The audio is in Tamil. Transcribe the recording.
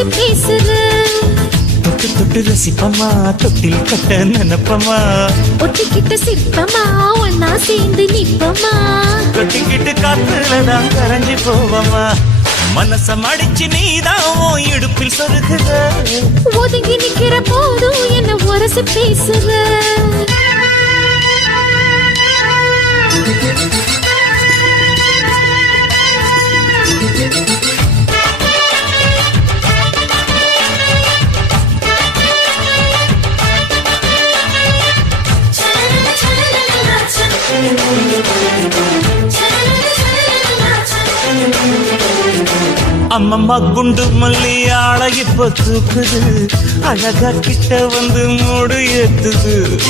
உரசி பேசுற. தொட்டு தொட்டு ரசிப்பமா தொட்டில் கட்ட நினைப்பமா. ஒட்டிக்கிட்ட சிற்பமா ஒன்னா சேர்ந்து நிப்பமா. தொட்டிக்கிட்டு காத்துலதான் கரைஞ்சி போவமா. மனச மடிச்சு நீதான் இடுப்பில் சொருகுற. ஒதுங்கி நிக்கிற போதும் என்ன உரசி பேசுற. அம்மம்மா குண்டு மல்லி ஆள இப்ப தூக்குது. அழகா கிட்ட வந்து மூடு ஏத்துது.